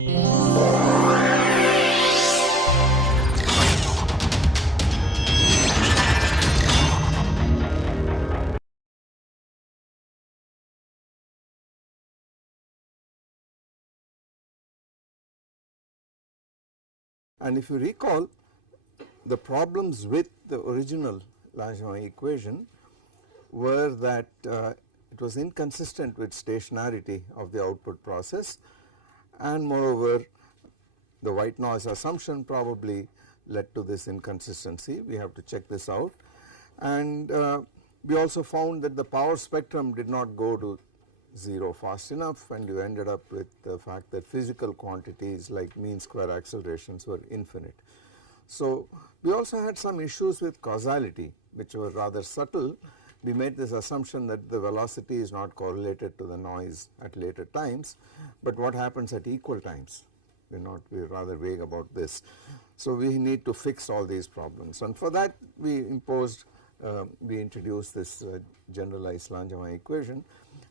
And if you recall, the problems with the original Langevin equation were that it was inconsistent with stationarity of the output process, and moreover the white noise assumption probably led to this inconsistency. We have to check this out. And we also found that the power spectrum did not go to 0 fast enough, and you ended up with the fact that physical quantities like mean square accelerations were infinite. So we also had some issues with causality, which were rather subtle. We made this assumption that the velocity is not correlated to the noise at later times, but what happens at equal times? We're rather vague about this. So we need to fix all these problems, and for that we introduced this generalized Langevin equation,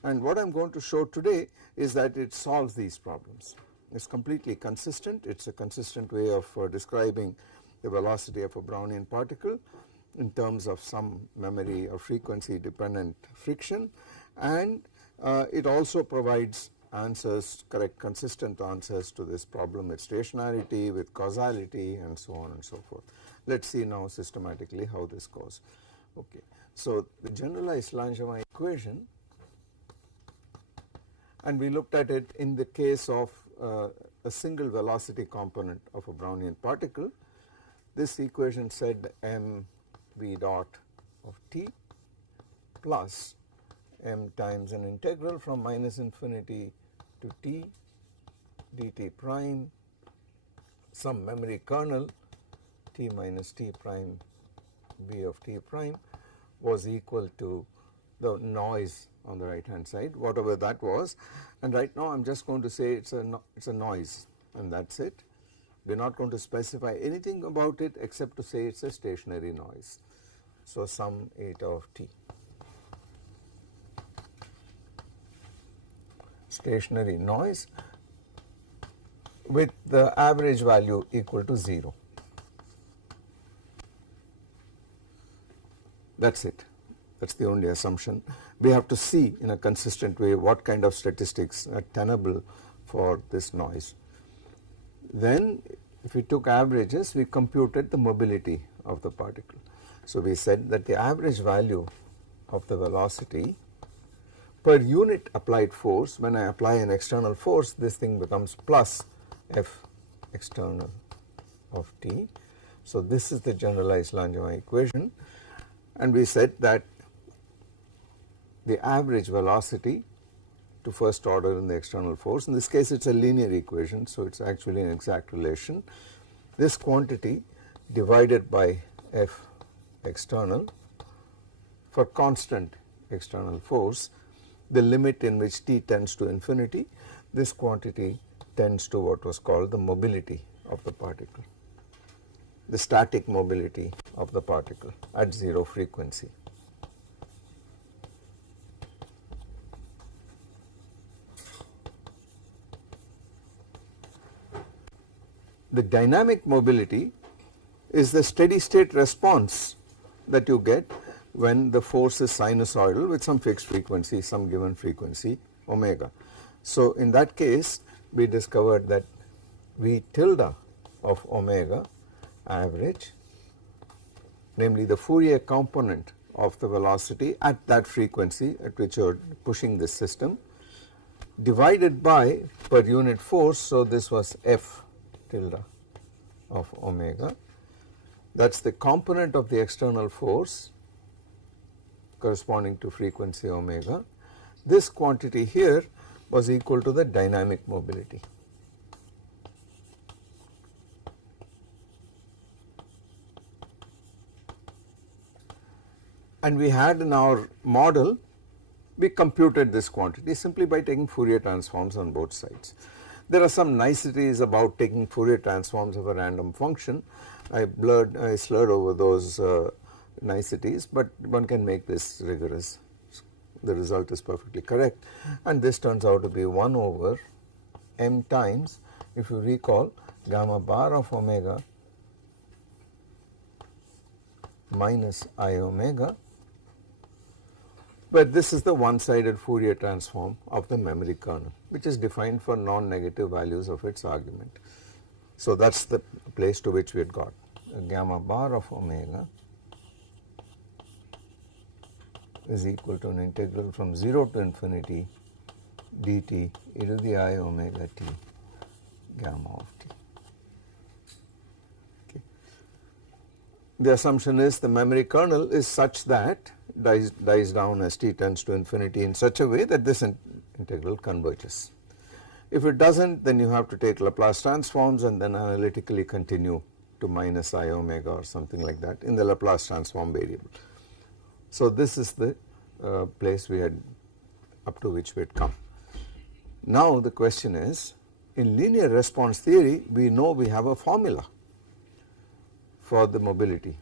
and what I am going to show today is that it solves these problems. It is completely consistent. It is a consistent way of describing the velocity of a Brownian particle in terms of some memory or frequency dependent friction, and it also provides answers, correct consistent answers to this problem with stationarity, with causality, and so on and so forth. Let us see now systematically how this goes. Okay. So the generalized Langevin equation, and we looked at it in the case of a single velocity component of a Brownian particle. This equation said m v dot of t plus m times an integral from minus infinity to t dt prime some memory kernel t minus t prime v of t prime was equal to the noise on the right hand side, whatever that was, and right now I am just going to say it's a noise, and that's it. We are not going to specify anything about it except to say it's a stationary noise. So sum eta of t, stationary noise with the average value equal to 0. That's it. That's the only assumption. We have to see in a consistent way what kind of statistics are tenable for this noise. Then if we took averages, we computed the mobility of the particle. So we said that the average value of the velocity per unit applied force, when I apply an external force, this thing becomes plus F external of t. So this is the generalized Langevin equation, and we said that the average velocity to first order in the external force, in this case it is a linear equation, so it is actually an exact relation. This quantity divided by F external for constant external force, the limit in which t tends to infinity, this quantity tends to what was called the mobility of the particle, the static mobility of the particle at 0 frequency. The dynamic mobility is the steady state response that you get when the force is sinusoidal with some fixed frequency, some given frequency omega. So in that case we discovered that V tilde of omega average, namely the Fourier component of the velocity at that frequency at which you are pushing this system, divided by per unit force, so this was F tilde of omega, that is the component of the external force corresponding to frequency omega. This quantity here was equal to the dynamic mobility. And we had in our model, we computed this quantity simply by taking Fourier transforms on both sides. There are some niceties about taking Fourier transforms of a random function. I slurred over those niceties, but one can make this rigorous. The result is perfectly correct, and this turns out to be 1 over m times if you recall, gamma bar of omega minus I omega, but this is the one-sided Fourier transform of the memory kernel, which is defined for non-negative values of its argument. So that is the place to which we had got gamma bar of omega is equal to an integral from 0 to infinity dt e to the I omega t gamma of t. Okay. The assumption is the memory kernel is such that dies down as t tends to infinity in such a way that this integral converges. If it does not, then you have to take Laplace transforms and then analytically continue to minus I omega or something like that in the Laplace transform variable. So this is the place we had up to which we had come. Now the question is, in linear response theory we know we have a formula for the mobility.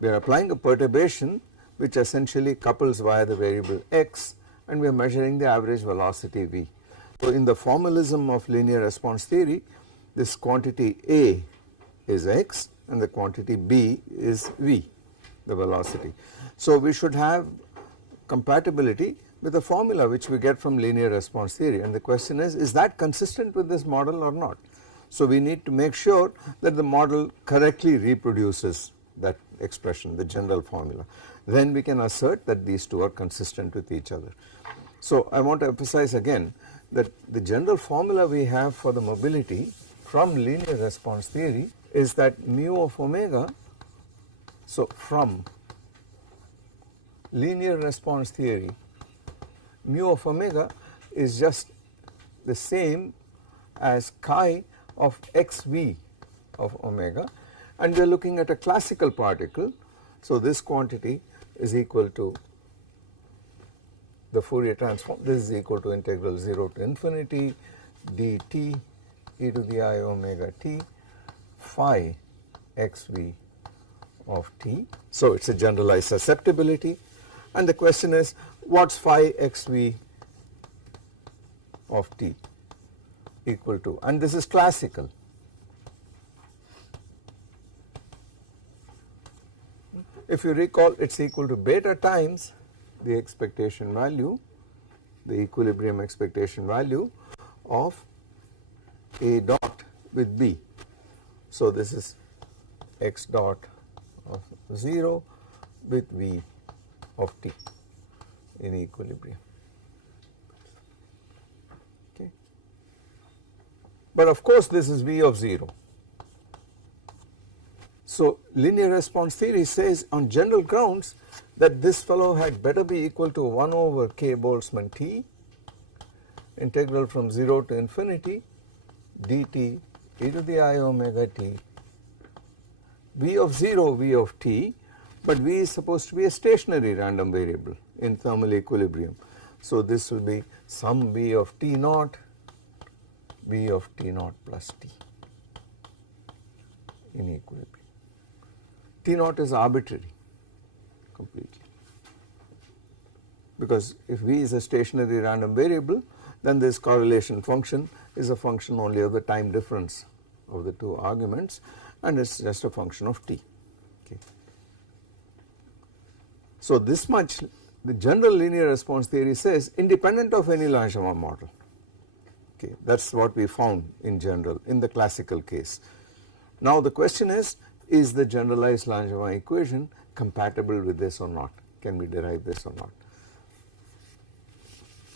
We are applying a perturbation which essentially couples via the variable x, and we are measuring the average velocity v. So in the formalism of linear response theory, this quantity A is x and the quantity B is v, the velocity. So we should have compatibility with the formula which we get from linear response theory, and the question is that consistent with this model or not? So we need to make sure that the model correctly reproduces that expression, the general formula. Then we can assert that these two are consistent with each other. So I want to emphasize again that the general formula we have for the mobility from linear response theory is that mu of omega, so from linear response theory, mu of omega is just the same as chi of xv of omega, and we are looking at a classical particle. So this quantity is equal to the Fourier transform, this is equal to integral 0 to infinity dt e to the I omega t phi xv of t. So it is a generalized susceptibility, and the question is what is phi xv of t equal to, and this is classical. If you recall, it is equal to beta times the expectation value, the equilibrium expectation value of A dot with B. So this is x dot of 0 with V of t in equilibrium. Okay. But of course this is V of 0. So linear response theory says on general grounds that this fellow had better be equal to 1 over k Boltzmann t integral from 0 to infinity dt e to the I omega t v of 0 v of t, but v is supposed to be a stationary random variable in thermal equilibrium. So this will be some v of t naught plus t in equilibrium. T naught is arbitrary completely, because if v is a stationary random variable, then this correlation function is a function only of the time difference of the two arguments, and it is just a function of t. Okay. So this much the general linear response theory says independent of any Langevin model. Okay, that is what we found in general in the classical case. Now the question is the generalized Langevin equation compatible with this or not? Can we derive this or not?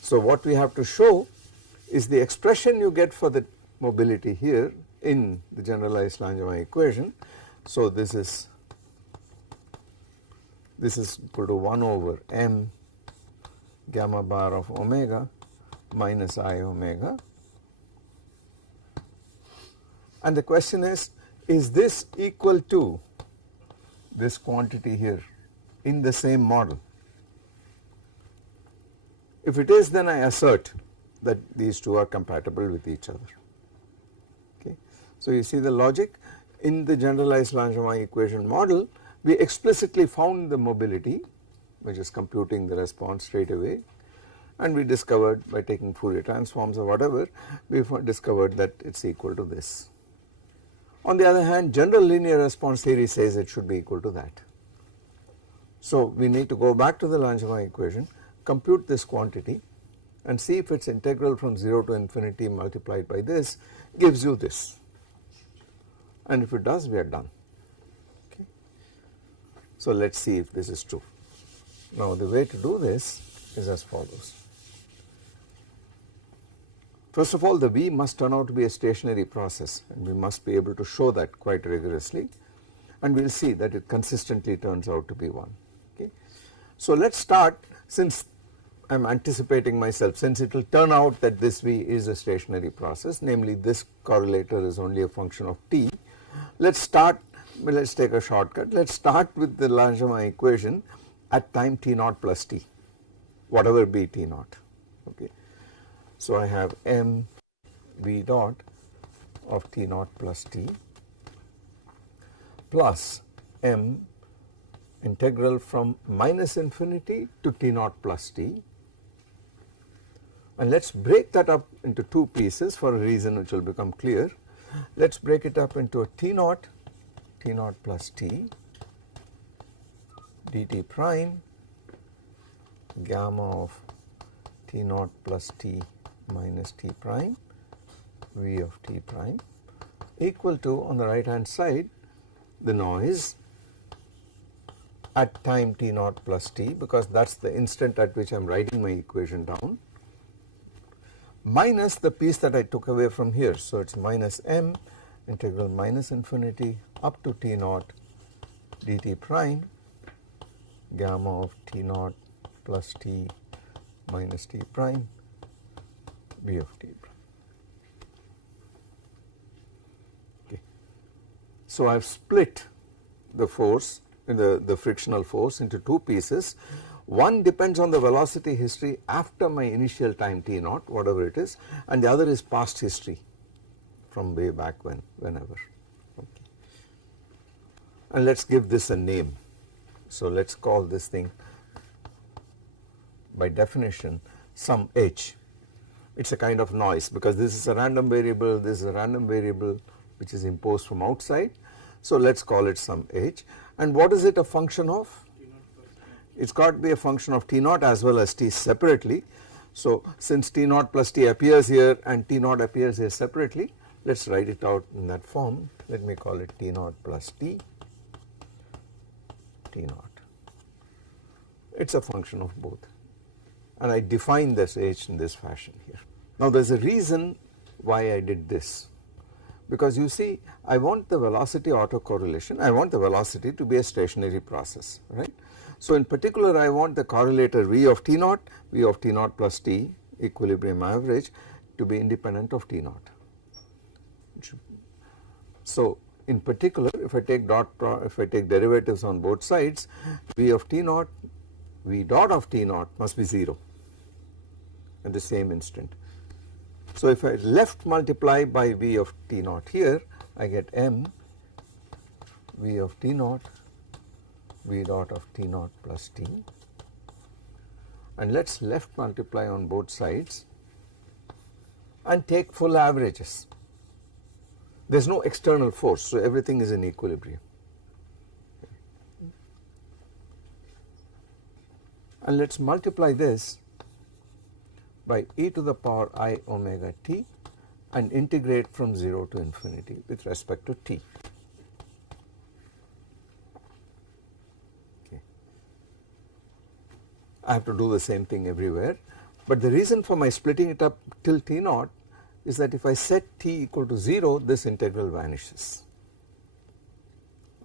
So what we have to show is the expression you get for the mobility here in the generalized Langevin equation. So this is equal to 1 over m gamma bar of omega minus I omega, and the question is this equal to this quantity here in the same model? If it is, then I assert that these two are compatible with each other. Okay. So you see the logic in the generalized Langevin equation model, we explicitly found the mobility, which is computing the response straight away, and we discovered by taking Fourier transforms or whatever, we discovered that it is equal to this. On the other hand, general linear response theory says it should be equal to that. So we need to go back to the Langevin equation, compute this quantity and see if its integral from 0 to infinity multiplied by this gives you this, and if it does, we are done. Okay. So let us see if this is true. Now the way to do this is as follows. First of all, the V must turn out to be a stationary process, and we must be able to show that quite rigorously, and we will see that it consistently turns out to be 1. Okay. So let us start, since I am anticipating myself, since it will turn out that this V is a stationary process, namely this correlator is only a function of t. Let us start, let us take a shortcut, let us start with the Langevin equation at time t naught plus t, whatever be t naught. Okay. So I have m v dot of t naught plus t plus m integral from minus infinity to t naught plus t, and let us break that up into two pieces for a reason which will become clear. Let us break it up into a t naught plus t dt prime gamma of t naught plus t minus t prime v of t prime equal to, on the right hand side, the noise at time t naught plus t, because that is the instant at which I am writing my equation down, minus the piece that I took away from here. So it is minus m integral minus infinity up to t naught dt prime gamma of t naught plus t minus t prime v of t prime. Okay. So I have split the force, the frictional force, into two pieces. One depends on the velocity history after my initial time t naught, whatever it is, and the other is past history from way back whenever. Okay. And let us give this a name. So let us call this thing, by definition, some h. It is a kind of noise, because this is a random variable, this is a random variable which is imposed from outside. So let us call it some h. And what is it a function of? It has got to be a function of t naught as well as t separately. So since t naught plus t appears here and t naught appears here separately, let us write it out in that form. Let me call it t naught plus t naught. It is a function of both, and I define this h in this fashion here. Now there is a reason why I did this, because you see, I want the velocity autocorrelation, I want the velocity to be a stationary process, right. So in particular, I want the correlator v of t naught plus t equilibrium average to be independent of t naught. So in particular, if I take derivatives on both sides, v of t naught, v dot of t naught must be 0 at the same instant. So if I left multiply by v of t naught here, I get m v of t naught, v dot of t naught plus t, and let us left multiply on both sides and take full averages. There is no external force, so everything is in equilibrium. And let us multiply this by e to the power I omega t and integrate from 0 to infinity with respect to t. Okay. I have to do the same thing everywhere, but the reason for my splitting it up till t naught is that if I set t equal to 0, this integral vanishes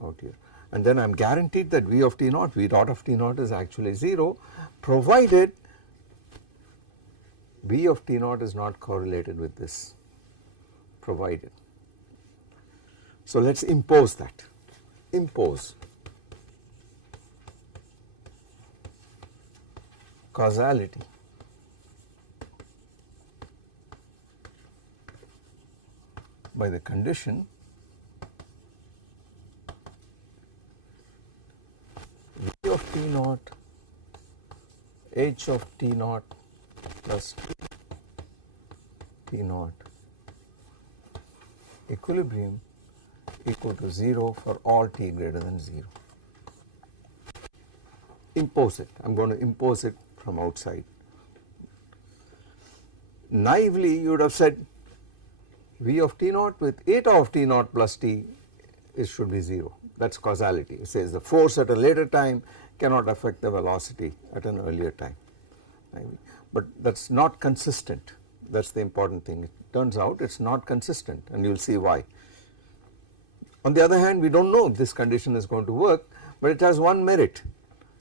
out here, and then I am guaranteed that v of t naught, v dot of t naught is actually 0, provided v of t naught is not correlated with this, provided. So let us impose that, impose causality by the condition v of t naught, h of t naught plus T naught equilibrium equal to 0 for all t greater than 0. Impose it. I am going to impose it from outside. Naively you would have said V of T naught with eta of T naught plus T should be 0. That is causality. It says the force at a later time cannot affect the velocity at an earlier time. But that is not consistent. That is the important thing. It turns out it is not consistent, and you will see why. On the other hand, we do not know if this condition is going to work, but it has one merit.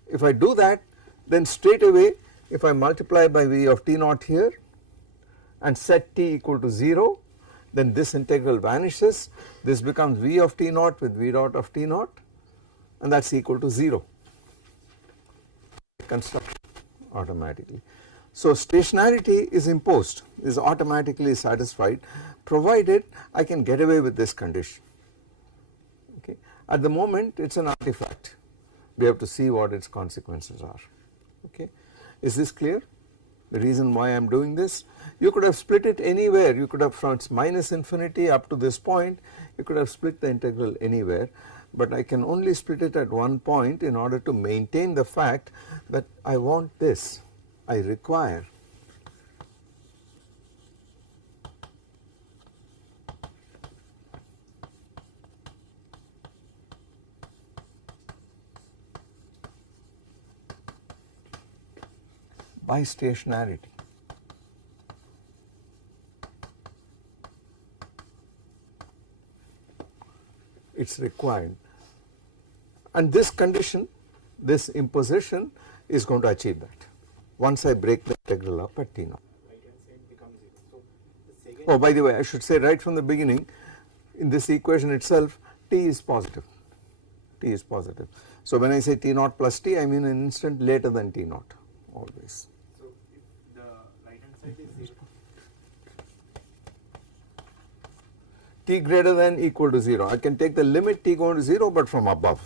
If I do that, then straight away if I multiply by V of T naught here and set t equal to 0, then this integral vanishes. This becomes V of T naught with V dot of T naught, and that is equal to 0. Construction automatically. So stationarity is imposed, is automatically satisfied, provided I can get away with this condition. Okay. At the moment it is an artifact. We have to see what its consequences are. Okay. Is this clear? The reason why I am doing this? You could have split it anywhere. You could have from minus infinity up to this point, you could have split the integral anywhere, but I can only split it at one point in order to maintain the fact that I want this. I require by stationarity. It is required, and this condition, this imposition is going to achieve that once I break the integral up at T naught. I can say it becomes 0. So the second Oh, by the way, I should say right from the beginning, in this equation itself, T is positive. T is positive. So when I say T naught plus T, I mean an instant later than T naught, always. So if the right hand side is 0, T greater than equal to 0. I can take the limit T going to 0, but from above,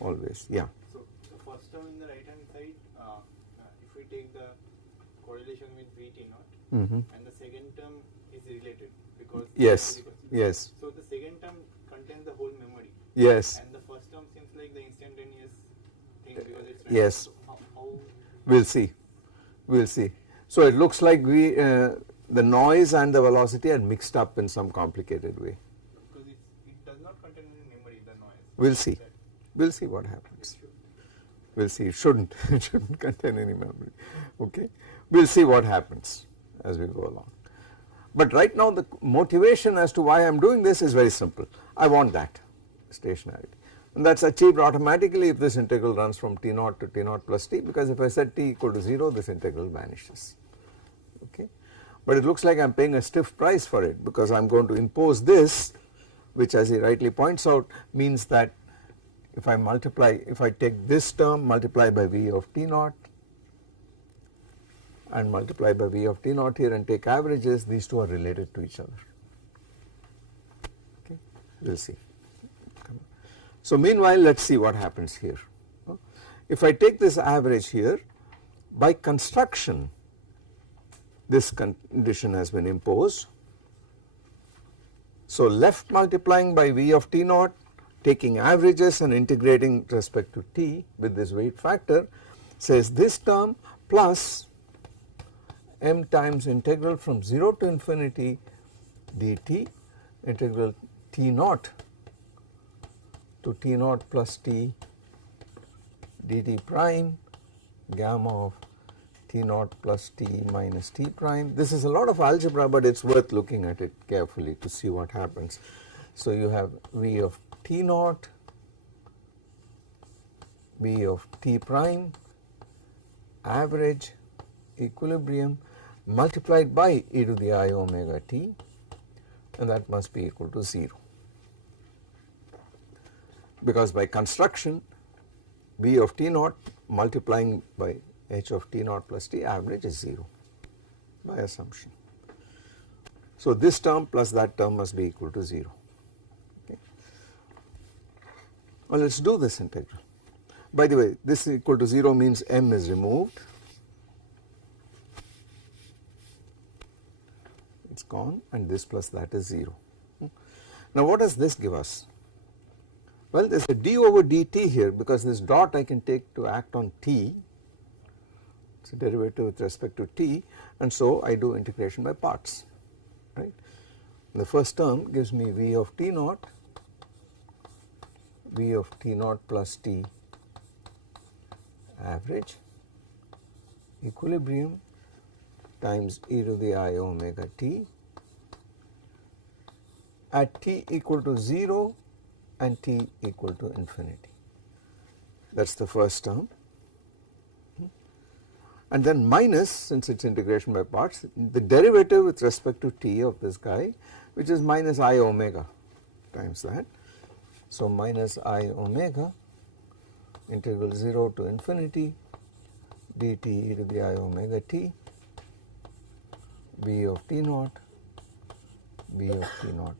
always. Yeah. so the first term in the right hand side, if we take the correlation with VT naught, and the second term is related because Yes. Yes. So the second term contains the whole memory. Yes. And the first term seems like the instantaneous thing because it's Yes. So how We'll see. We'll see. So it looks like the noise and the velocity are mixed up in some complicated way. because it does not contain any memory, the noise. We'll see. We'll see what happens. We'll see. It shouldn't. It shouldn't contain any memory. Okay. We'll see what happens as we go along. But right now the motivation as to why I am doing this is very simple. I want that stationarity, and that is achieved automatically if this integral runs from T naught to T naught plus T, because if I set T equal to 0, this integral vanishes. Okay. But it looks like I am paying a stiff price for it, because I am going to impose this, which as he rightly points out means that if I multiply, if I take this term, multiply by V of T naught and multiply by V of T naught here and take averages, these two are related to each other. Okay. We will see. So meanwhile let us see what happens here. If I take this average here, by construction this condition has been imposed. So left multiplying by V of T naught, taking averages and integrating with respect to T with this weight factor, says this term plus m times integral from 0 to infinity dt, integral T naught to T naught plus T dt prime, gamma of T naught plus T minus T prime. This is a lot of algebra, but it is worth looking at it carefully to see what happens. So you have V of T naught, V of T prime, average, equilibrium, multiplied by e to the I omega t, and that must be equal to 0, because by construction V of T naught multiplying by h of T naught plus T average is 0 by assumption. So this term plus that term must be equal to 0. Okay. Well, let us do this integral. By the way, this equal to 0 means m is removed. it is gone, and this plus that is 0. Now what does this give us? Well, there is a d over dt here, because this dot I can take to act on t, it is a derivative with respect to t, and so I do integration by parts, right. The first term gives me v of t naught plus t average equilibrium times e to the I omega t at t equal to 0 and t equal to infinity. That is the first term. And then minus, since it is integration by parts, the derivative with respect to t of this guy, which is minus I omega times that. So minus I omega integral 0 to infinity dt e to the I omega t b of t naught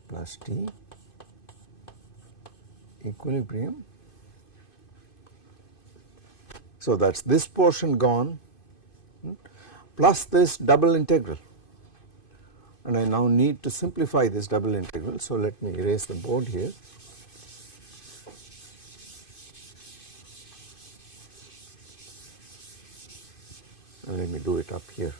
plus t equilibrium. So that is this portion gone, plus this double integral, and I now need to simplify this double integral. So let me erase the board here. And let me do it up here.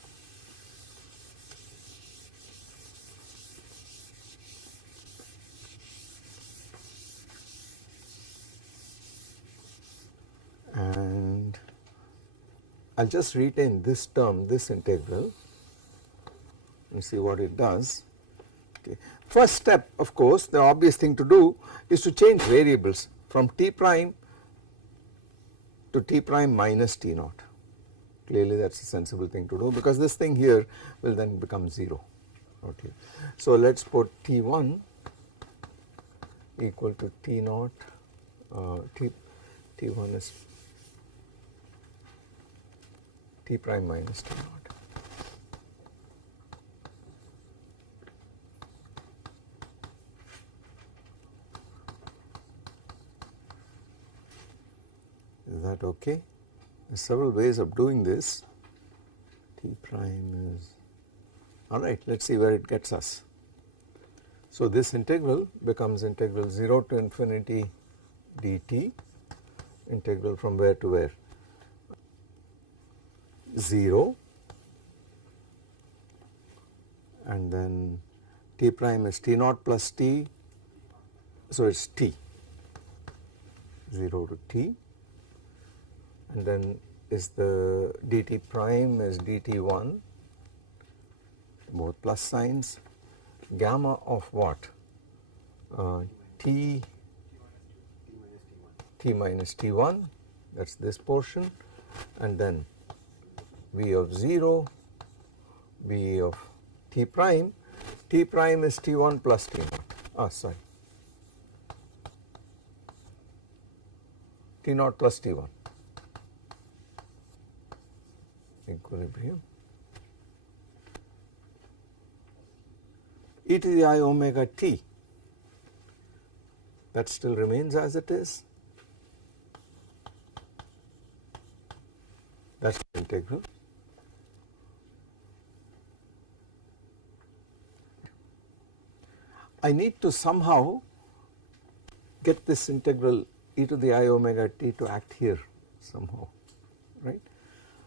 And I will just retain this term, this integral, and see what it does. Okay. First step, of course, the obvious thing to do is to change variables from t prime to t prime minus t naught. Clearly that is a sensible thing to do, because this thing here will then become 0. Okay. So let us put t1 equal to t naught, t1 is t prime minus t naught. Is that okay? There are several ways of doing this. T prime is, alright, let us see where it gets us. So this integral becomes integral 0 to infinity dt, integral from where to where? 0, and then t prime is t naught plus t, so it is t, 0 to t, and then is the dt prime is dt1, both plus signs, gamma of what? T minus t1, that is this portion, and then v of 0, v of t prime is t1 plus t naught, sorry, t naught plus t1, equilibrium, e to the I omega t, that still remains as it is, that is the integral. I need to somehow get this integral e to the I omega t to act here somehow, right.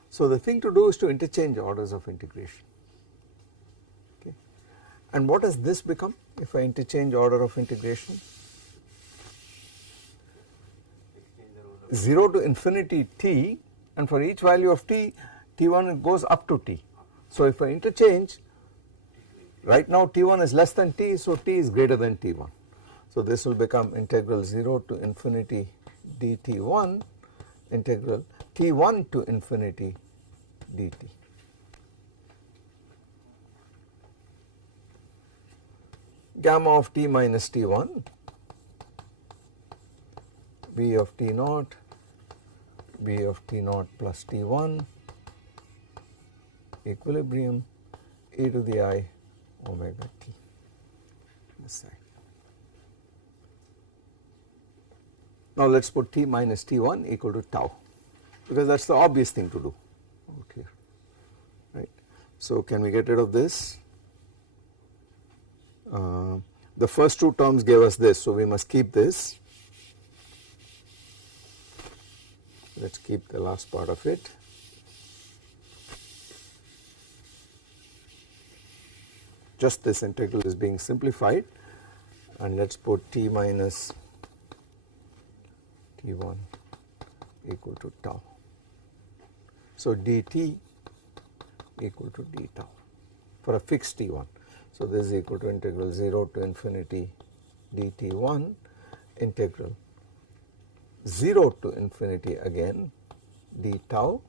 So the thing to do is to interchange orders of integration. Okay. And what does this become if I interchange order of integration? 0 to infinity t, and for each value of t, t1 it goes up to t. So if I interchange, right now t1 is less than t, so t is greater than t1. So this will become integral 0 to infinity dt1, integral t1 to infinity dt. Gamma of t minus t1, b of t naught plus t1, equilibrium, e to the I omega t, this side. Now let us put t minus t1 equal to tau, because that is the obvious thing to do out here, right. So can we get rid of this? The first two terms gave us this, so we must keep this. Let us keep the last part of it. Just this integral is being simplified, and let us put t minus t1 equal to tau. So dt equal to d tau for a fixed t1. So this is equal to integral 0 to infinity dt1 integral 0 to infinity again d tau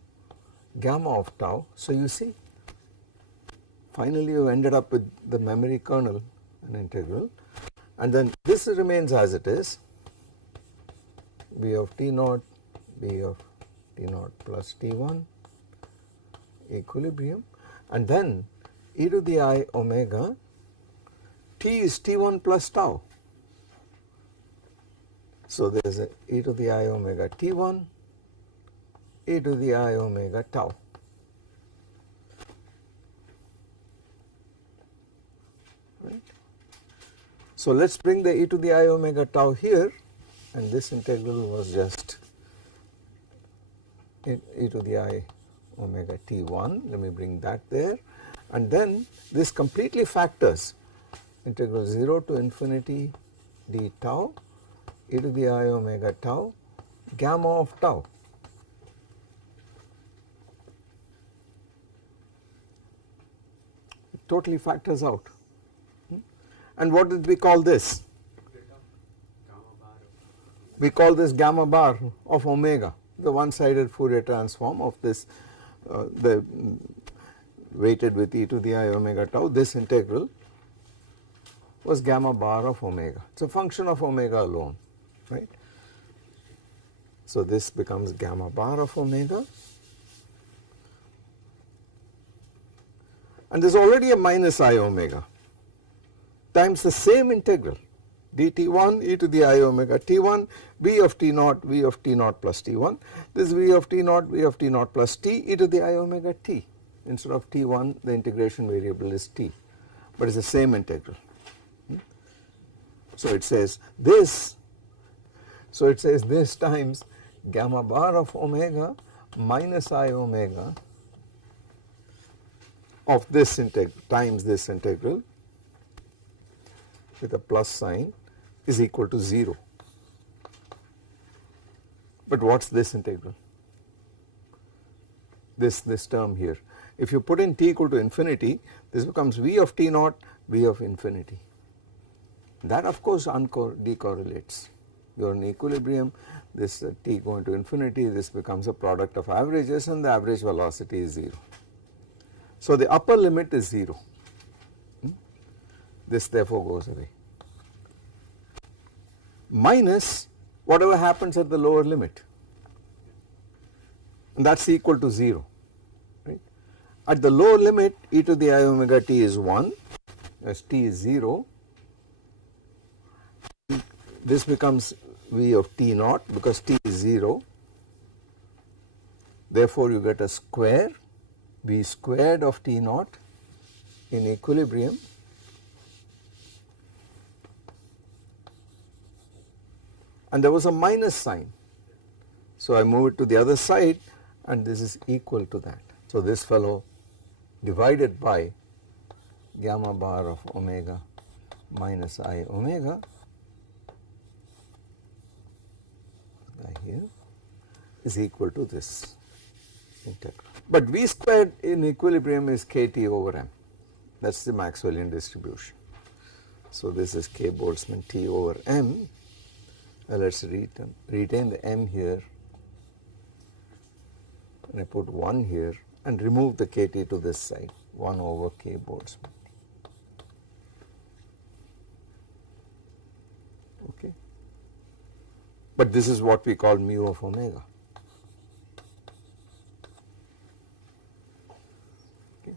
gamma of tau. So you see, finally you ended up with the memory kernel, an integral, and then this remains as it is, b of t naught, b of t naught plus t1 equilibrium, and then e to the I omega, t is t1 plus tau. So there is a e to the I omega t1, e to the I omega tau. Right. So let us bring the e to the I omega tau here, and this integral was just e to the I omega t1. Let me bring that there, and then this completely factors integral 0 to infinity d tau e to the I omega tau gamma of tau. It totally factors out. And what did we call this? We call this gamma bar of omega, the one-sided Fourier transform of this, the weighted with e to the I omega tau. This integral was gamma bar of omega. It is a function of omega alone, right. So this becomes gamma bar of omega, and there is already a minus I omega times the same integral dt1 e to the I omega t1 v of t naught plus t1. This v of t naught plus t e to the I omega t. Instead of t1 the integration variable is t, but it is the same integral. So it says this, times gamma bar of omega minus I omega of this integral times this integral with a plus sign is equal to 0. But what is this integral? This term here. If you put in t equal to infinity, this becomes v of t naught, v of infinity. That of course decorrelates. You are in equilibrium, this t going to infinity, this becomes a product of averages, and the average velocity is 0. So the upper limit is 0. This therefore goes away, minus whatever happens at the lower limit, and that is equal to 0. Right. At the lower limit e to the I omega t is 1, as t is 0. This becomes v of t naught because t is 0, therefore you get a square v squared of t naught in equilibrium and there was a minus sign. So I move it to the other side and this is equal to that. So this fellow divided by gamma bar of omega minus I omega here is equal to this integral. But v squared in equilibrium is kt over m, that is the Maxwellian distribution. So this is k Boltzmann t over m. Let us retain the m here, and I put 1 here and remove the kt to this side, 1 over k Boltzmann. Okay. But this is what we call mu of omega. Okay.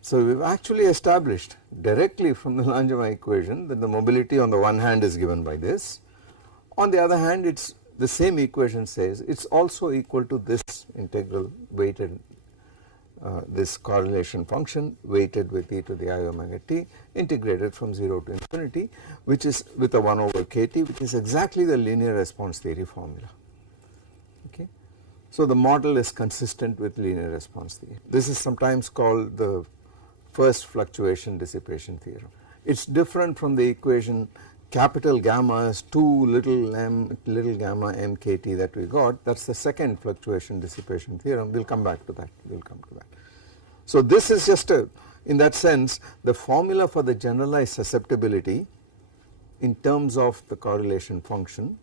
So we have actually established directly from the Langevin equation that the mobility on the one hand is given by this. On the other hand, it's the same equation says it's also equal to this integral weighted this correlation function weighted with e to the I omega t integrated from 0 to infinity, which is with a 1 over kt, which is exactly the linear response theory formula. Okay. So the model is consistent with linear response theory. This is sometimes called the first fluctuation dissipation theorem. It is different from the equation capital gamma is 2 little gamma mkt that we got. That is the second fluctuation dissipation theorem. We will come back to that. So this is just in that sense the formula for the generalized susceptibility in terms of the correlation function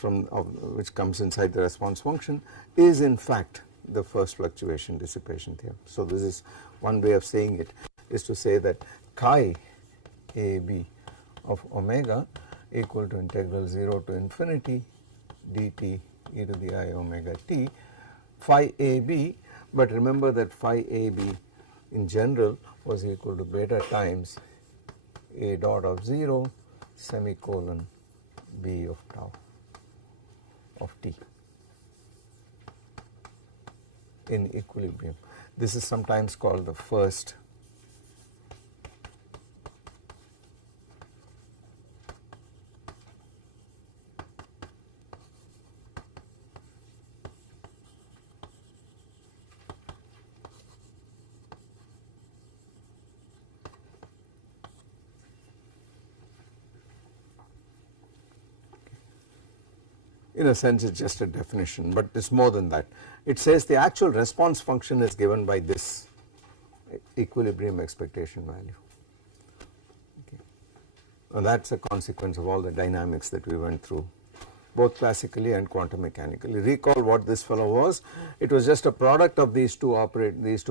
which comes inside the response function is in fact the first fluctuation dissipation theorem. So this is one way of saying it, is to say that chi AB of omega equal to integral 0 to infinity dt e to the I omega t phi AB, but remember that phi AB in general was equal to beta times a dot of 0 semicolon b of tau of t in equilibrium. This is sometimes called the first in a sense it is just a definition, but it is more than that. It says the actual response function is given by this equilibrium expectation value. Okay. And that is a consequence of all the dynamics that we went through, both classically and quantum mechanically. Recall what this fellow was. It was just a product of these two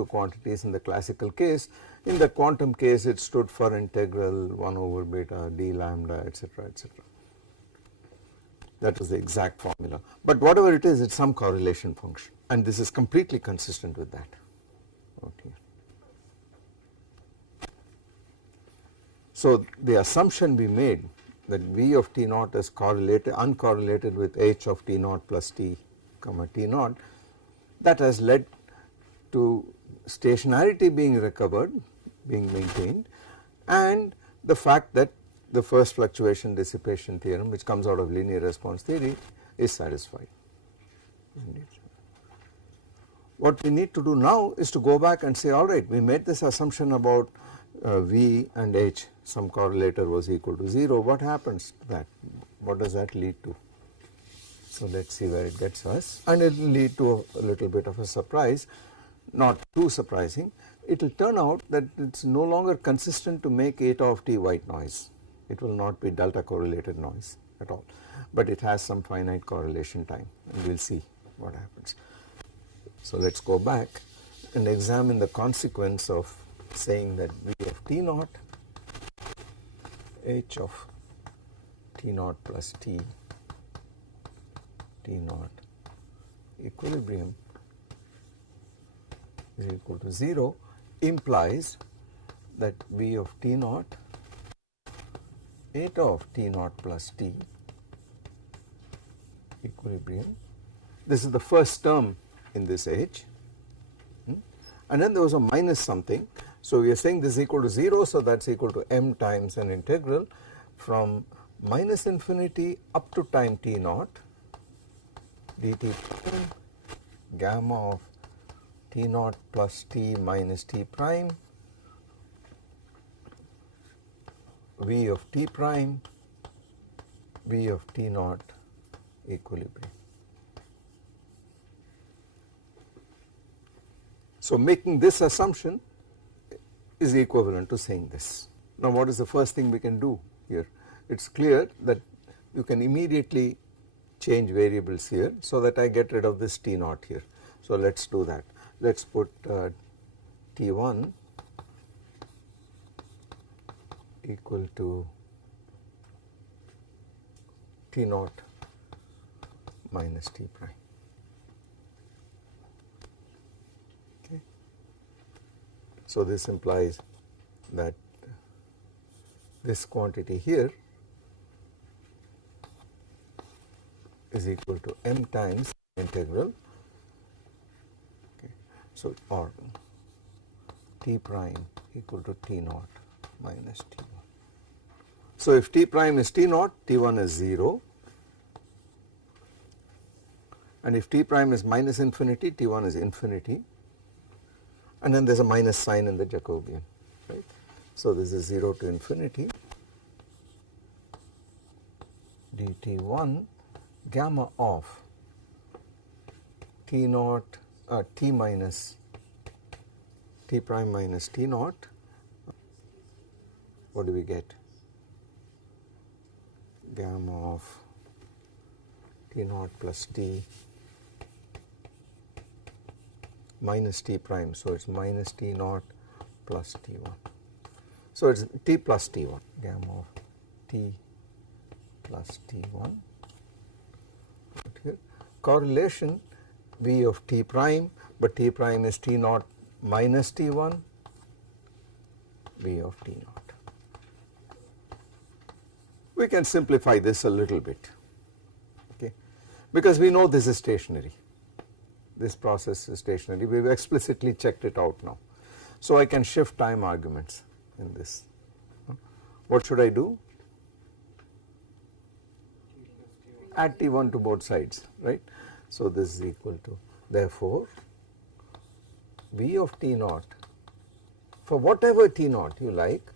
quantities in the classical case. In the quantum case it stood for integral 1 over beta d lambda, etc., etc. That was the exact formula, but whatever it is some correlation function, and this is completely consistent with that. Okay. So the assumption we made that V of t naught is uncorrelated with h of t naught plus t comma t naught, that has led to stationarity being recovered, being maintained, and the fact that the first fluctuation dissipation theorem, which comes out of linear response theory, is satisfied. What we need to do now is to go back and say, alright, we made this assumption about V and H, some correlator was equal to 0. What happens to that? What does that lead to? So let us see where it gets us, and it will lead to a little bit of a surprise, not too surprising. It will turn out that it is no longer consistent to make eta of t white noise. It will not be delta correlated noise at all, but it has some finite correlation time, and we will see what happens. So let us go back and examine the consequence of saying that V of t naught, h of t naught plus t naught equilibrium is equal to 0 implies that V of t naught eta of t naught plus t equilibrium, this is the first term in this H, and then there was a minus something. So we are saying this is equal to 0, so that is equal to m times an integral from minus infinity up to time t naught dt prime gamma of t naught plus t minus t prime V of t prime V of t naught equilibrium. So making this assumption is equivalent to saying this. Now what is the first thing we can do here? It is clear that you can immediately change variables here so that I get rid of this t naught here. So let us do that. Let us put t1 equal to t naught minus t prime. Okay. So this implies that this quantity here is equal to m times integral. Okay. So, or t prime equal to t naught minus t1. So, if t prime is t naught, t1 is 0, and if t prime is minus infinity, t1 is infinity, and then there is a minus sign in the Jacobian, right. So, this is 0 to infinity dt1 gamma of t naught t minus t prime minus t naught. What do we get? Gamma of t naught plus t minus t prime. So, it is minus t naught plus t1. So, it is t plus t1, gamma of t plus t1. Here. Correlation v of t prime, but t prime is t naught minus t1, v of t naught. We can simplify this a little bit, okay, because we know this is stationary. This process is stationary. We have explicitly checked it out now. So, I can shift time arguments in this. What should I do? Add t1 to both sides, right. So, this is equal to, therefore, v of t naught for whatever t naught you like,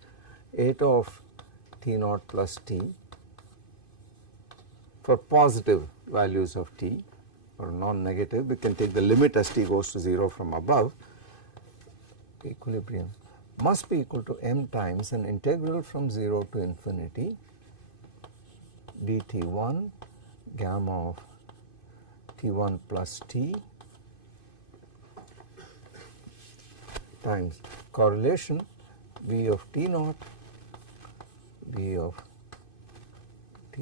eta of t naught plus t for positive values of t, or non-negative, we can take the limit as t goes to 0 from above, equilibrium must be equal to m times an integral from 0 to infinity dt1 gamma of t1 plus t times correlation v of t naught t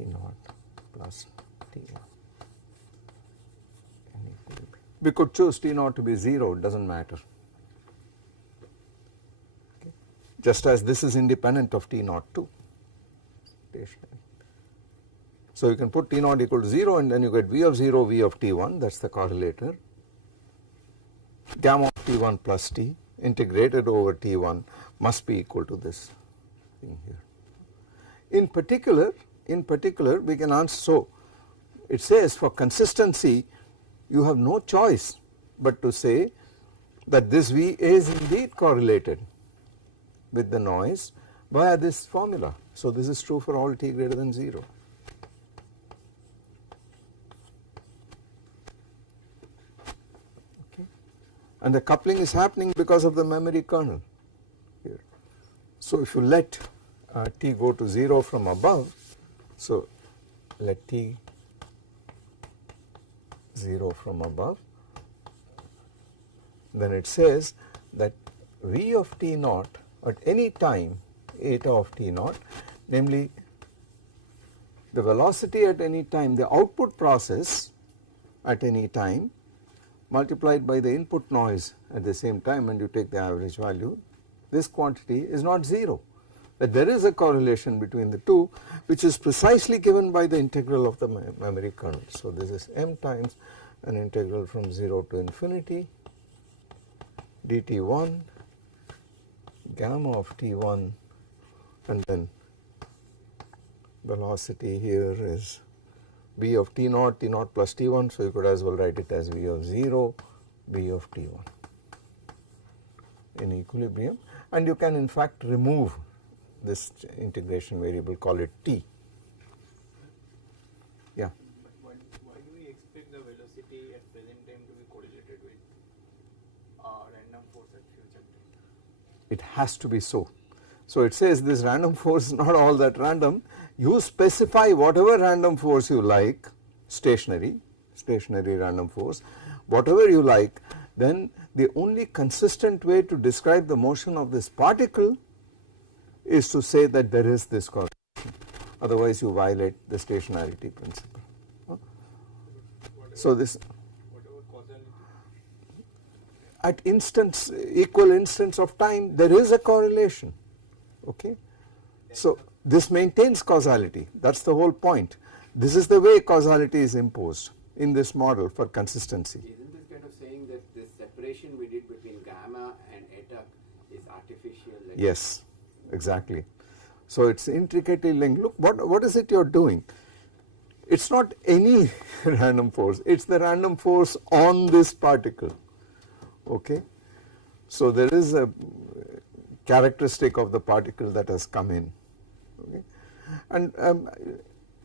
naught plus t1. We could choose t naught to be 0, it does not matter, okay. Just as this is independent of t naught too, stationary. So, you can put t naught equal to 0 and then you get v of 0, v of t1, that is the correlator, gamma of t1 plus t integrated over t1 must be equal to this thing here. In particular we can answer, so it says for consistency you have no choice but to say that this v is indeed correlated with the noise via this formula. So, this is true for all t greater than 0. Okay. And the coupling is happening because of the memory kernel here. So, if you let t go to 0 from above, so let t 0 from above, then it says that v of t naught at any time eta of t naught, namely the velocity at any time, the output process at any time multiplied by the input noise at the same time, and you take the average value, this quantity is not 0. That there is a correlation between the two, which is precisely given by the integral of the memory kernel. So, this is m times an integral from 0 to infinity dt1 gamma of t1, and then velocity here is v of t naught plus t1. So, you could as well write it as v of 0, v of t1 in equilibrium, and you can in fact remove this integration variable, call it t. Yeah. But why do we expect the velocity at present time to be correlated with random force at future time? It has to be so. So, it says this random force is not all that random. You specify whatever random force you like, stationary random force, whatever you like, then the only consistent way to describe the motion of this particle is to say that there is this correlation, otherwise you violate the stationarity principle. So, this at equal instants of time there is a correlation, okay. So, this maintains causality, that is the whole point. This is the way causality is imposed in this model for consistency. Isn't this kind of saying that this separation we did Yes, exactly. So it is intricately linked. Look, what is it you are doing? It is not any random force, it is the random force on this particle. Okay. So there is a characteristic of the particle that has come in. Okay. And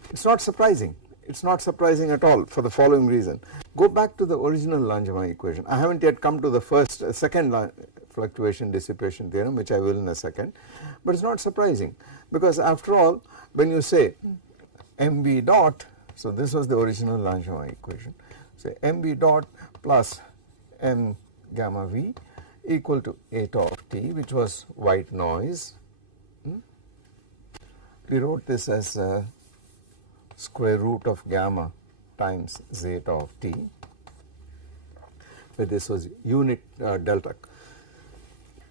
it is not surprising. It is not surprising at all for the following reason. Go back to the original Langevin equation. I have not yet come to the second fluctuation dissipation theorem, which I will in a second, but it is not surprising because after all when you say mv dot, so this was the original Langevin equation, say mv dot plus m gamma v equal to eta of t, which was white noise. We wrote this as square root of gamma times zeta of t, where this was unit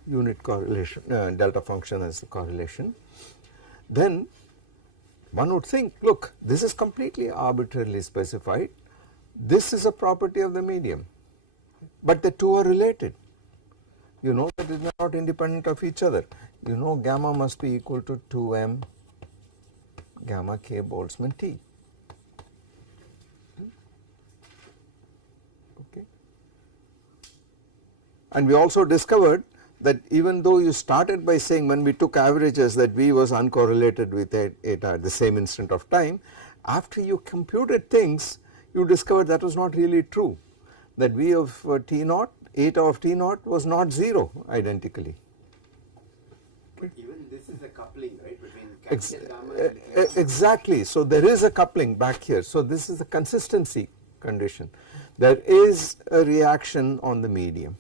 unit correlation, delta function as the correlation. Then one would think, look, this is completely arbitrarily specified, this is a property of the medium, but the two are related. You know that it is not independent of each other. You know gamma must be equal to 2m gamma k Boltzmann T. Okay. And we also discovered that even though you started by saying when we took averages that V was uncorrelated with eta at the same instant of time, after you computed things you discovered that was not really true, that V of T naught, eta of T naught was not 0 identically. But even this is a coupling, right, between capital gamma and Exactly. So there is a coupling back here. So this is a consistency condition. There is a reaction on the medium.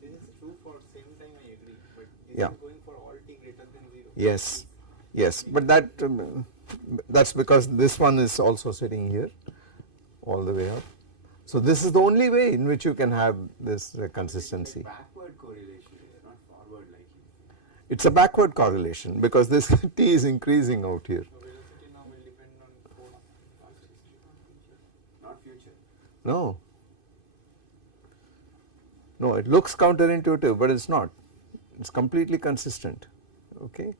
This is true for same time, I agree, but is Yeah. it going for all t greater than 0? Yes, yes, but that's because this one is also sitting here all the way up. So this is the only way in which you can have this consistency. It's like backward correlation here, not forward like here. It's a backward correlation because this t is increasing out here. So velocity now will depend on past history, Not future. No, no, it looks counterintuitive, but it's not. It's completely consistent. Okay.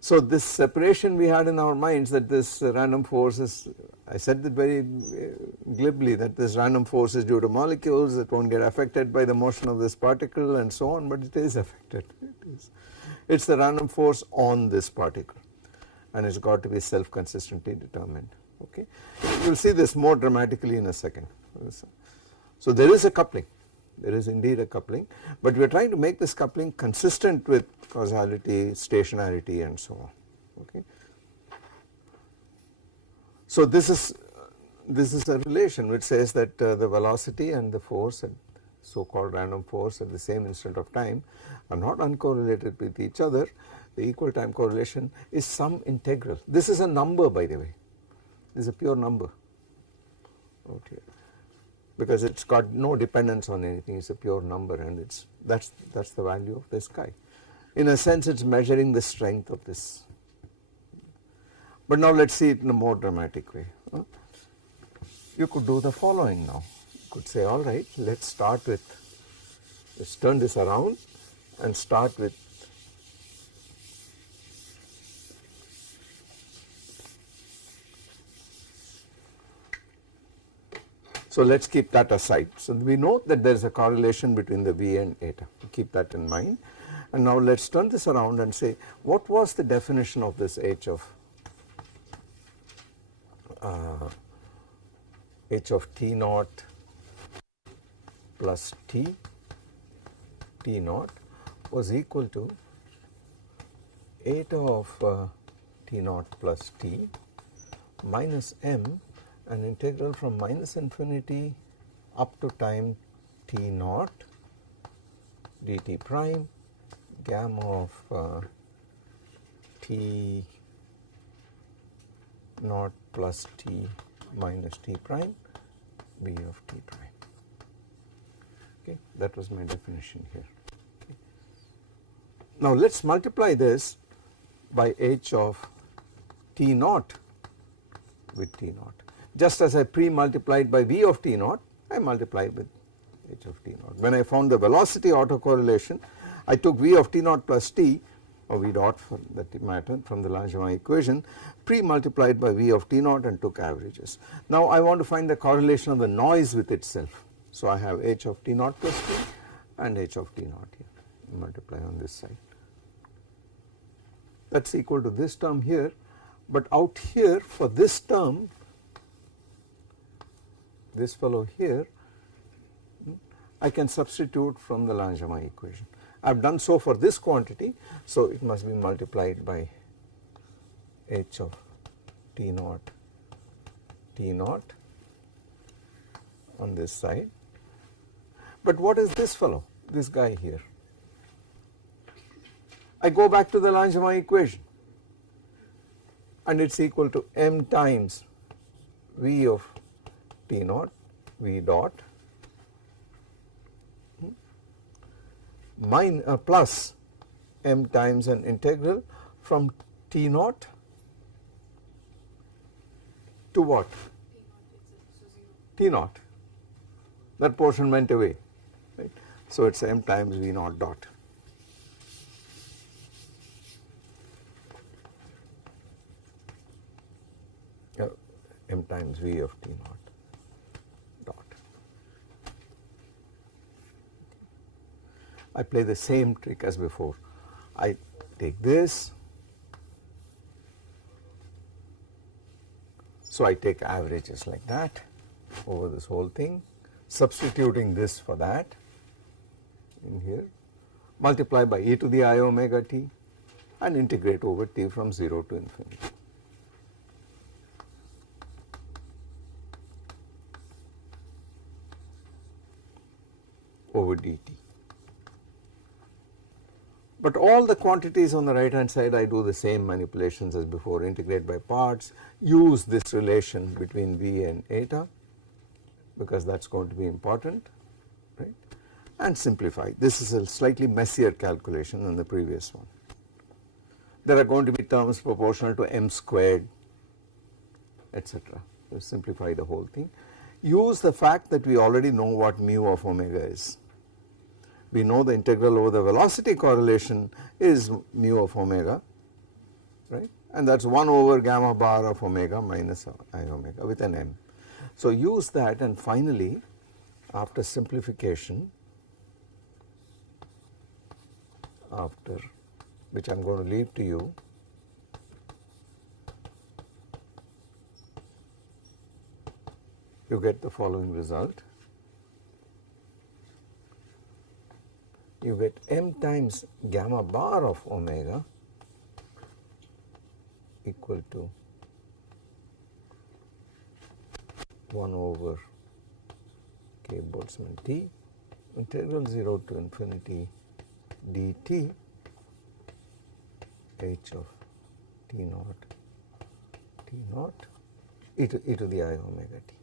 So this separation we had in our minds that this random force is, I said that very glibly, that this random force is due to molecules that won't get affected by the motion of this particle and so on, but it is affected. It's the random force on this particle and it's got to be self-consistently determined. Okay. You will see this more dramatically in a second. So there is a coupling. There is indeed a coupling, but we are trying to make this coupling consistent with causality, stationarity and so on. Okay. So this is a relation which says that the velocity and the force, and so called random force at the same instant of time, are not uncorrelated with each other. The equal time correlation is some integral. This is a number, by the way. This is a pure number. Okay. Because it's got no dependence on anything, it's a pure number, and that's the value of this guy. In a sense it's measuring the strength of this. But now let's see it in a more dramatic way. You could do the following now. You could say, all right, let's turn this around and start with so let us keep that aside. So we know that there is a correlation between the V and eta, keep that in mind. And now let us turn this around and say, what was the definition of this H of T naught plus T naught was equal to eta of T naught plus T minus M, an integral from minus infinity up to time T naught dt prime gamma of T naught plus T minus T prime B of T prime. Okay, that was my definition here. Okay. Now let us multiply this by H of T naught with T naught. Just as I pre-multiplied by V of T naught, I multiplied with H of T naught. When I found the velocity autocorrelation, I took V of T naught plus T, or V dot for that matter, from the Langevin equation, pre-multiplied by V of T naught and took averages. Now I want to find the correlation of the noise with itself. So I have H of T naught plus T and H of T naught here, multiply on this side. That is equal to this term here, but out here for this term, this fellow here, I can substitute from the Langevin equation. I have done so for this quantity, so it must be multiplied by H of T naught on this side. But what is this fellow, this guy here? I go back to the Langevin equation and it is equal to m times V of T naught, V dot, plus m times an integral from T naught to what? T naught. That portion went away, right? So it is m times V naught dot. M times V of T naught dot. I play the same trick as before. I take this, so I take averages like that over this whole thing, substituting this for that in here, multiply by e to the I omega t and integrate over t from 0 to infinity. Over dt. But all the quantities on the right hand side, I do the same manipulations as before, integrate by parts, use this relation between V and eta because that is going to be important, right, and simplify. This is a slightly messier calculation than the previous one. There are going to be terms proportional to m squared, etc. So simplify the whole thing. Use the fact that we already know what mu of omega is. We know the integral over the velocity correlation is mu of omega, right, and that is 1 over gamma bar of omega minus I omega with an m. So use that, and finally after simplification, after which I am going to leave to you, you get the following result. You get m times gamma bar of omega equal to 1 over k Boltzmann t integral 0 to infinity dt h of t naught e to the I omega t.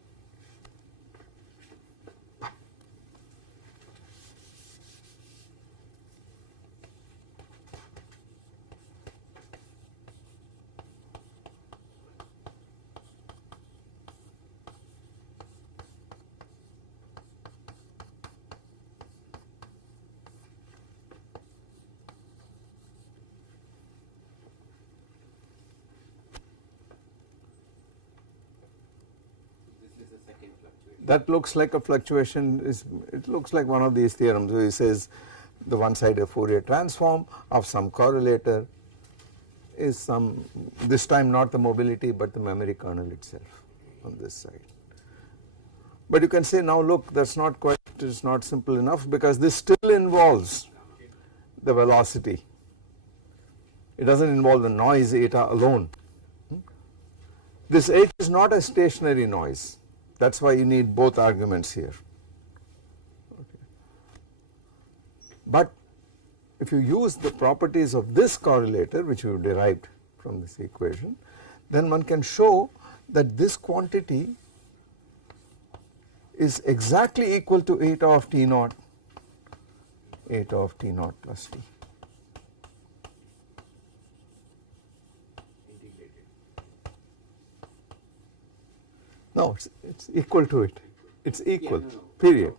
That looks like a fluctuation, it looks like one of these theorems where he says the one sided Fourier transform of some correlator is some, this time not the mobility but the memory kernel itself on this side. But you can say now look, that is not quite, it is not simple enough because this still involves the velocity, it does not involve the noise eta alone. This H is not a stationary noise. That is why you need both arguments here. Okay. But if you use the properties of this correlator which we have derived from this equation, then one can show that this quantity is exactly equal to eta of T naught plus T. No, it's equal to it. It's equal, period.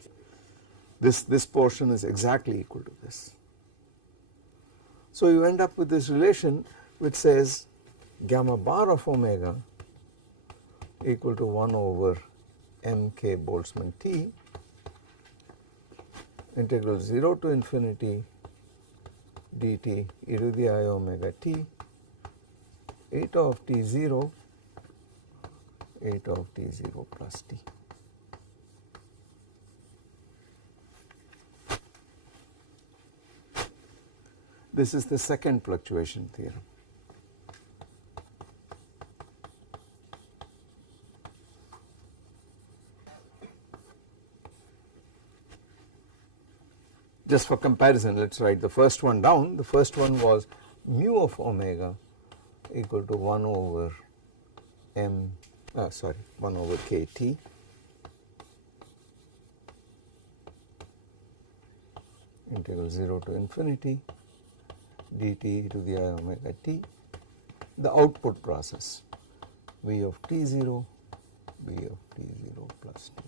This portion is exactly equal to this. So you end up with this relation which says gamma bar of omega equal to 1 over mk Boltzmann T integral 0 to infinity dt e to the I omega t eta of t0 eta of t0 plus t. This is the second fluctuation theorem. Just for comparison, let us write the first one down. The first one was mu of omega equal to 1 over 1 over kt integral 0 to infinity dt to the I omega t, the output process v of t0 v of t0 plus t.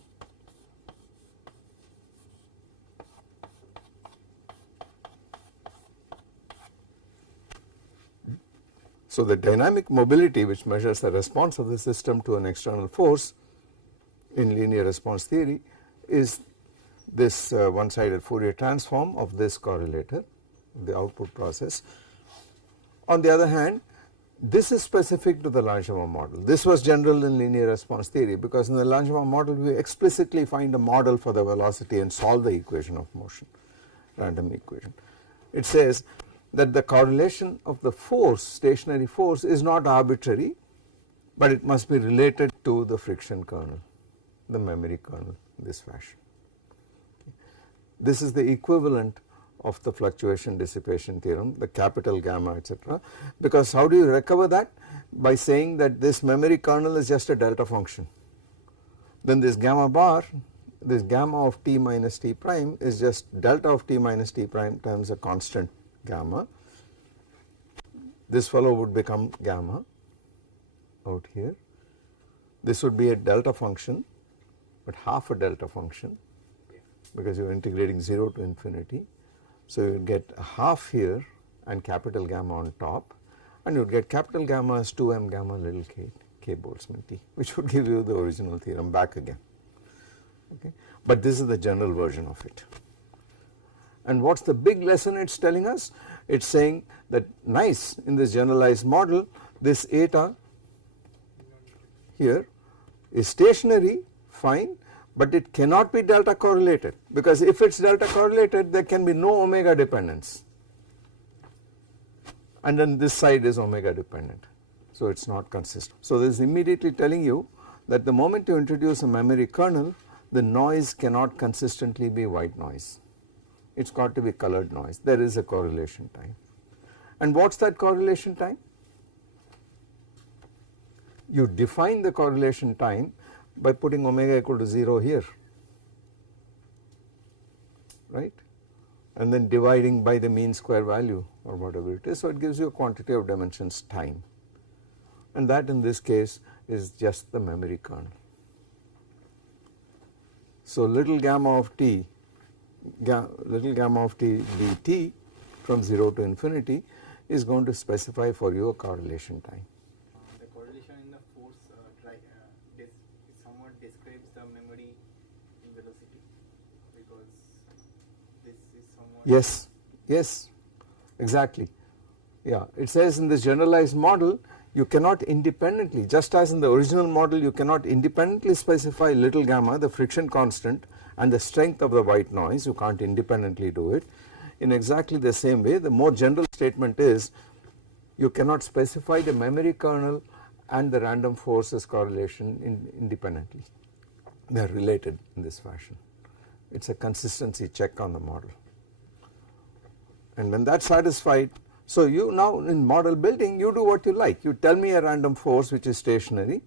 So the dynamic mobility which measures the response of the system to an external force in linear response theory is this one-sided Fourier transform of this correlator, the output process. On the other hand, this is specific to the Langevin model. This was general in linear response theory because in the Langevin model we explicitly find a model for the velocity and solve the equation of motion, random equation. It says that the correlation of the force, stationary force, is not arbitrary, but it must be related to the friction kernel, the memory kernel, in this fashion. This is the equivalent of the fluctuation dissipation theorem, the capital gamma, etc. Because how do you recover that? By saying that this memory kernel is just a delta function. Then this gamma bar, this gamma of t minus t prime is just delta of t minus t prime times a constant gamma. This fellow would become gamma out here. This would be a delta function, but half a delta function because you are integrating 0 to infinity. So you get a half here and capital gamma on top, and you would get capital gamma as 2m gamma little k Boltzmann T, which would give you the original theorem back again. Okay. But this is the general version of it. And what is the big lesson it is telling us? It is saying that nice, in this generalized model this eta here is stationary, fine, but it cannot be delta correlated, because if it is delta correlated there can be no omega dependence, and then this side is omega dependent, so it is not consistent. So this is immediately telling you that the moment you introduce a memory kernel, the noise cannot consistently be white noise. It has got to be colored noise. There is a correlation time. And what is that correlation time? You define the correlation time by putting omega equal to 0 here, right, and then dividing by the mean square value or whatever it is. So it gives you a quantity of dimensions time, and that in this case is just the memory kernel. So little gamma of t dt from 0 to infinity is going to specify for you a correlation time. The correlation in the force somewhat describes the memory in velocity, because this is somewhat. Yes, yes, exactly. Yeah, it says in this generalized model you cannot independently, just as in the original model you cannot independently specify little gamma, the friction constant, and the strength of the white noise. You can't independently do it. In exactly the same way, the more general statement is you cannot specify the memory kernel and the random forces correlation independently. They are related in this fashion. It is a consistency check on the model, and when that is satisfied, so you now in model building you do what you like. You tell me a random force which is stationary,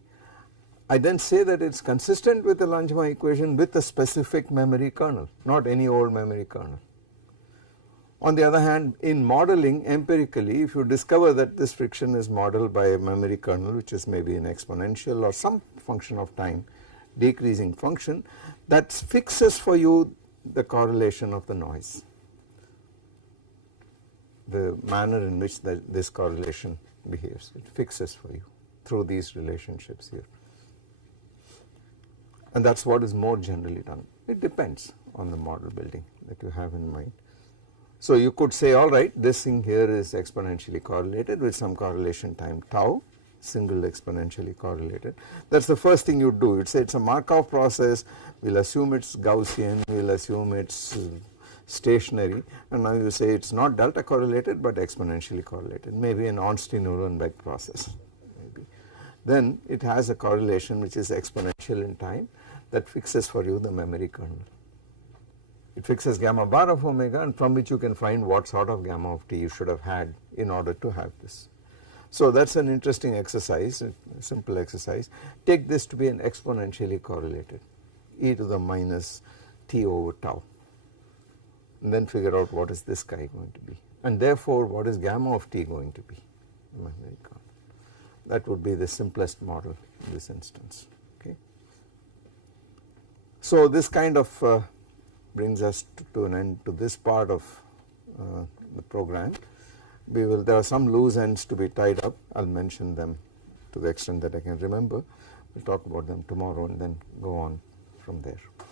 I then say that it is consistent with the Langevin equation with a specific memory kernel, not any old memory kernel. On the other hand, in modeling empirically, if you discover that this friction is modeled by a memory kernel which is maybe an exponential or some function of time, decreasing function, that fixes for you the correlation of the noise. the manner in which this correlation behaves. It fixes for you through these relationships here. And that is what is more generally done. It depends on the model building that you have in mind. So you could say, all right, this thing here is exponentially correlated with some correlation time tau, single exponentially correlated. That is the first thing you do. You would say it is a Markov process, we will assume it is Gaussian, we will assume it is stationary, and now you say it is not delta correlated but exponentially correlated, maybe an Ornstein-Uhlenbeck process. Maybe. Then it has a correlation which is exponential in time that fixes for you the memory kernel. It fixes gamma bar of omega, and from which you can find what sort of gamma of t you should have had in order to have this. So that is an interesting exercise, a simple exercise. Take this to be an exponentially correlated e to the minus t over tau, and then figure out what is this guy going to be, and therefore what is gamma of t going to be. That would be the simplest model in this instance. Okay. So this kind of brings us to an end to this part of the program. There are some loose ends to be tied up. I will mention them to the extent that I can remember. We will talk about them tomorrow and then go on from there.